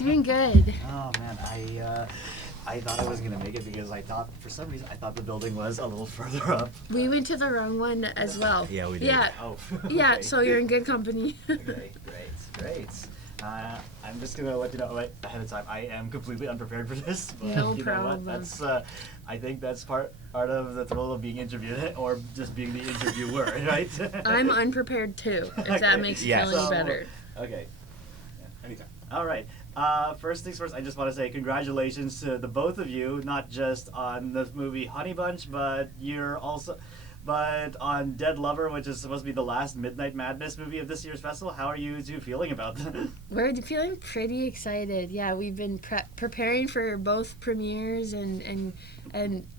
Doing good. Oh man, I thought I was gonna make it because I thought for some reason I thought the building was a little further up. We went to the wrong one as well. Yeah, we did. Yeah. Oh. Yeah, Okay. so you're in good company. Okay, great. I'm just gonna let you know ahead of time. I am completely unprepared for this, but No you know problem. what? That's I think that's part of the thrill of being interviewed or just being the interviewer, right? I'm unprepared too, if that makes you Yeah. feel any So- better. Okay. Yeah, anytime. All right. First things first, I just want to say congratulations to the both of you, not just on the movie Honey Bunch, but on Dead Lover, which is supposed to be the last Midnight Madness movie of this year's festival. How are you two feeling about that? We're feeling pretty excited. Yeah, we've been preparing for both premieres and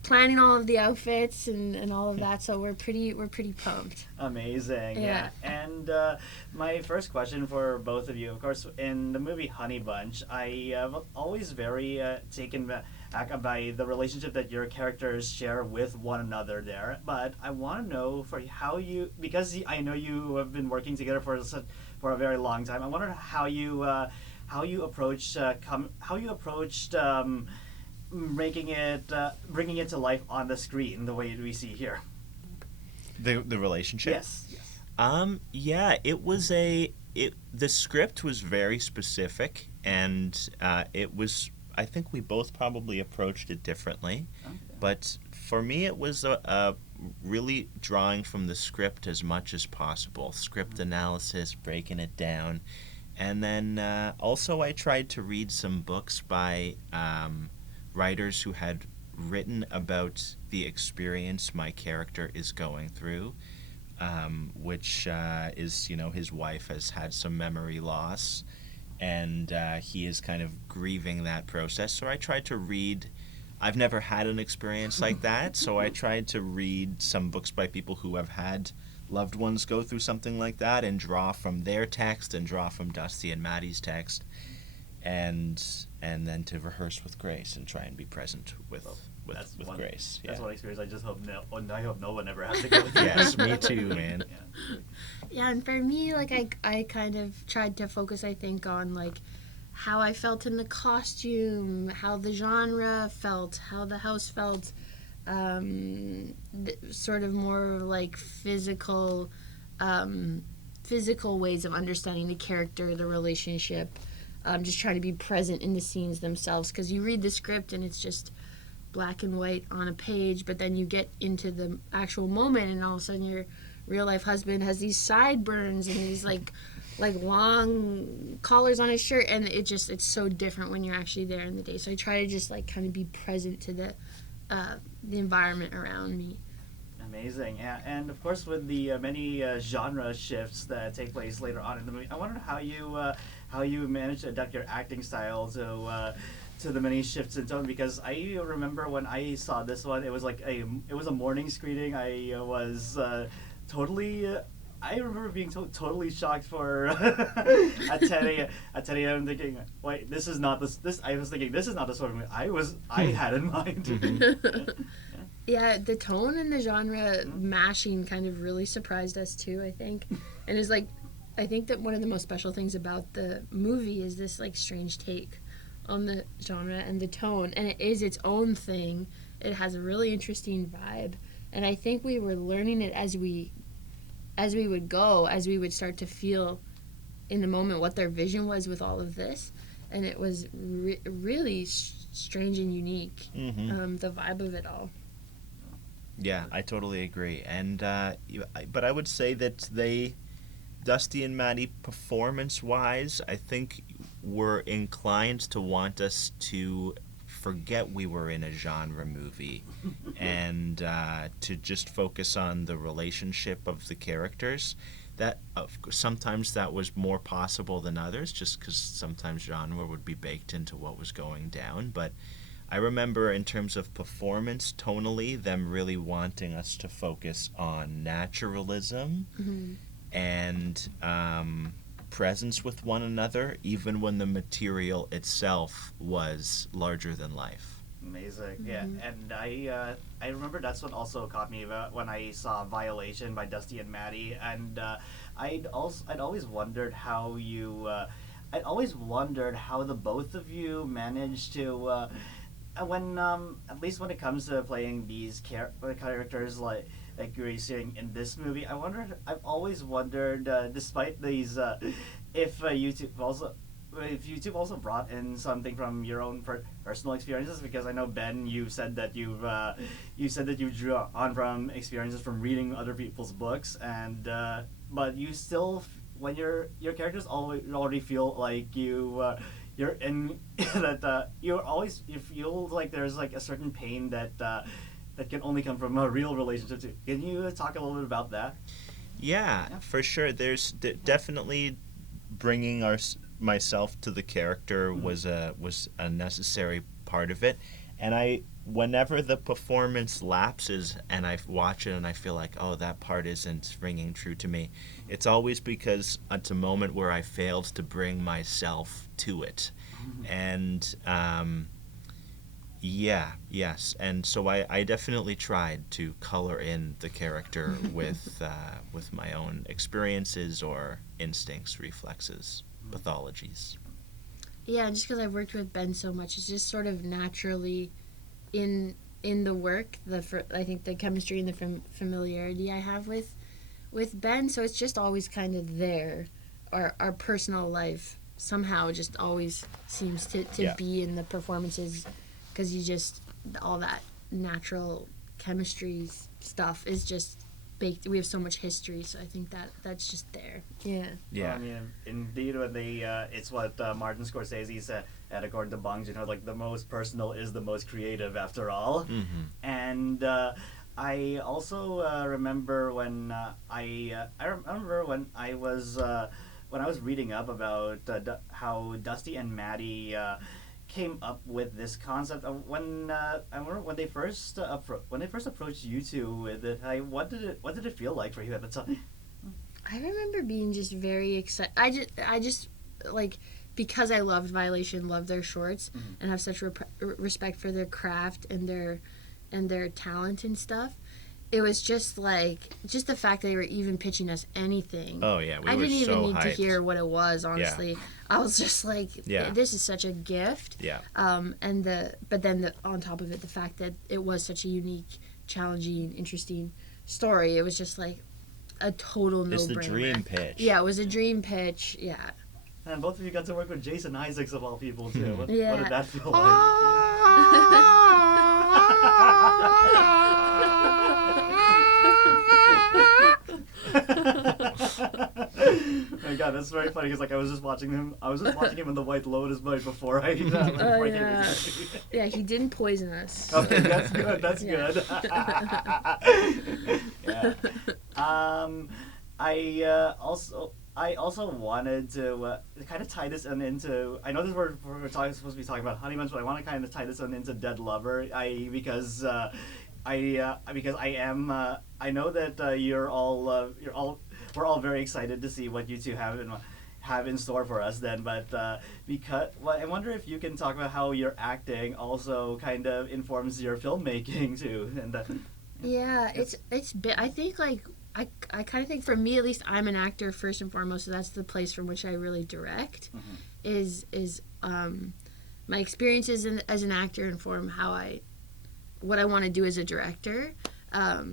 planning all of the outfits and all of that. So we're pretty pumped. Amazing. Yeah. And my first question for both of you, of course, in the movie Honey Bunch, I am always very taken back by the relationship that your characters share with one another there. But I want to know for how you, because I know you have been working together for a very long time. I wonder how you approached making it bringing it to life on the screen the way we see here. The relationship. Yes. Yeah, the script was very specific, and it was. I think we both probably approached it differently, Okay. but for me it was a really drawing from the script as much as possible. Script analysis, breaking it down, and then also I tried to read some books by writers who had written about the experience my character is going through, which is, his wife has had some memory loss, and he is kind of grieving that process. So I tried to read. I've never had an experience like that, so I tried to read some books by people who have had loved ones go through something like that and draw from their text and draw from Dusty and Maddie's text, and then to rehearse with Grace and try and be present with Grace. That's Yeah. one experience I just hope I hope no one ever has to go through. Yes, me too, man. Yeah. Yeah, and for me, like I kind of tried to focus, I think, on like how I felt in the costume, how the genre felt, how the house felt, sort of more like physical ways of understanding the character, the relationship, just trying to be present in the scenes themselves. Because you read the script and it's just black and white on a page, but then you get into the actual moment and all of a sudden your real life husband has these sideburns and these like long collars on his shirt, and it's so different when you're actually there in the day. So I try to just like kind of be present to the environment around me. Amazing. Yeah, and of course with the many genre shifts that take place later on in the movie, I wondered how you managed to adapt your acting style to the many shifts in tone, because I remember when I saw this one, it was a morning screening. I was I remember being totally shocked for at 10 a.m. thinking, wait, this is not this. I was thinking this is not the sort of movie I had in mind. Yeah, the tone and the genre mashing kind of really surprised us too, I think. And it's like, I think that one of the most special things about the movie is this like strange take on the genre and the tone, and it is its own thing. It has a really interesting vibe, and I think we were learning it as we would start to feel in the moment what their vision was with all of this, and it was really strange and unique. The vibe of it all. Yeah, I totally agree. And but I would say that Dusty and Maddie, performance-wise, I think were inclined to want us to forget we were in a genre movie and to just focus on the relationship of the characters. That sometimes that was more possible than others, just because sometimes genre would be baked into what was going down. But I remember in terms of performance, tonally, them really wanting us to focus on naturalism and presence with one another, even when the material itself was larger than life. Amazing. Yeah, and I remember that's what also caught me about when I saw Violation by Dusty and Maddie, and I'd always wondered how you I always wondered how the both of you managed to when at least when it comes to playing these characters like you're seeing in this movie. I've always wondered, despite these, if YouTube also brought in something from your own personal experiences, because I know Ben, you said that you said that you drew on from experiences from reading other people's books, and but you still when your characters already feel like you're in that you feel like there's like a certain pain that that can only come from a real relationship too. Can you talk a little bit about that? Yeah, Yeah. for sure. There's definitely bringing myself to the character was a necessary part of it, and whenever the performance lapses and I watch it and I feel like, oh, that part isn't ringing true to me, it's always because it's a moment where I failed to bring myself to it, and yeah, yes, and so I definitely tried to color in the character with my own experiences or instincts, reflexes, pathologies. Yeah, just because I've worked with Ben so much, it's just sort of naturally in the work. I think the chemistry and the familiarity I have with Ben, so it's just always kind of there. Our personal life somehow just always seems to Yeah. be in the performances, because you just all that natural chemistry stuff is just baked. We have so much history, so I think that's just there. Yeah. Yeah. I mean, indeed, when it's what Martin Scorsese said, and according to Bong Joon-ho, like the most personal is the most creative, after all. Mm-hmm. And I also remember when I remember when I was reading up about how Dusty and Maddie came up with this concept of I remember when they first approached you two with it. What did it feel like for you at the time? I remember being just very excited. I just like, because I loved Violation, loved their shorts, and have such respect for their craft and their talent and stuff. It was just like, just the fact that they were even pitching us anything. Oh yeah, we I were didn't even so need to hyped. hear what it was, honestly. I was just like, Yeah. this is such a gift. Yeah. But then on top of it, the fact that it was such a unique, challenging, interesting story, it was just like a total no-brainer. It's the dream pitch. Yeah, it was a dream pitch. Yeah. And both of you got to work with Jason Isaacs of all people too. What Yeah. did that feel like? My God, that's very funny because like I was just watching him in the White Lotus before I before I came to Yeah. this movie. Yeah, he didn't poison us. Okay, that's good. That's Yeah. good. Yeah. I also wanted to kind of tie this into. I know this we're supposed to be talking about honeymoons, but I want to kind of tie this into Dead Lover. Because I am. I know that we're all very excited to see what you two have in store for us then. But I wonder if you can talk about how your acting also kind of informs your filmmaking too, and that. Yeah, it's I think like I kind of think, for me at least, I'm an actor first and foremost, so that's the place from which I really direct. Is my experiences as an actor inform what I want to do as a director.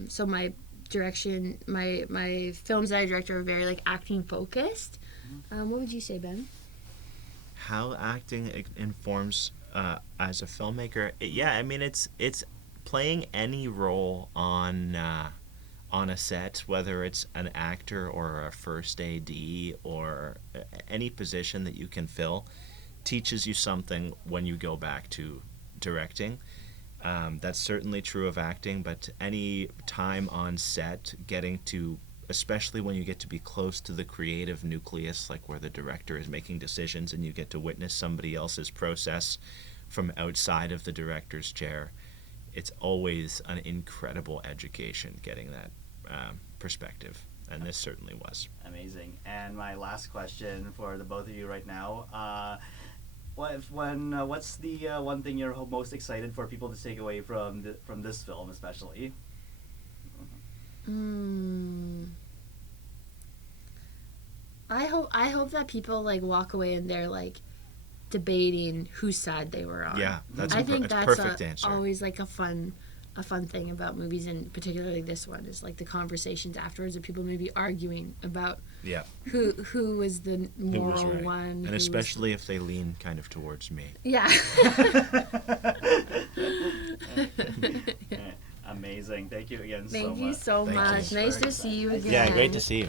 So my direction, my films that I direct are very like acting focused. What would you say, Ben? How acting informs as a filmmaker? I mean, it's playing any role on a set, whether it's an actor or a first AD or any position that you can fill, teaches you something when you go back to directing. That's certainly true of acting, but any time on set, especially when you get to be close to the creative nucleus, like where the director is making decisions and you get to witness somebody else's process from outside of the director's chair, it's always an incredible education getting that perspective, and this certainly was. Amazing. And my last question for the both of you right now: what's the one thing you're most excited for people to take away from this film, especially? I hope that people like walk away and they're like debating whose side they were on. Yeah, that's I think a that's perfect answer. always like a fun thing about movies, and particularly this one is like the conversations afterwards of people maybe arguing about Yeah. who was the Who moral was right. one, And who was- especially if they lean kind of towards me. yeah. Amazing. Thank you again so much. Thank you so Thank much. you. Nice Very to see you exciting. again. Yeah, great to see you.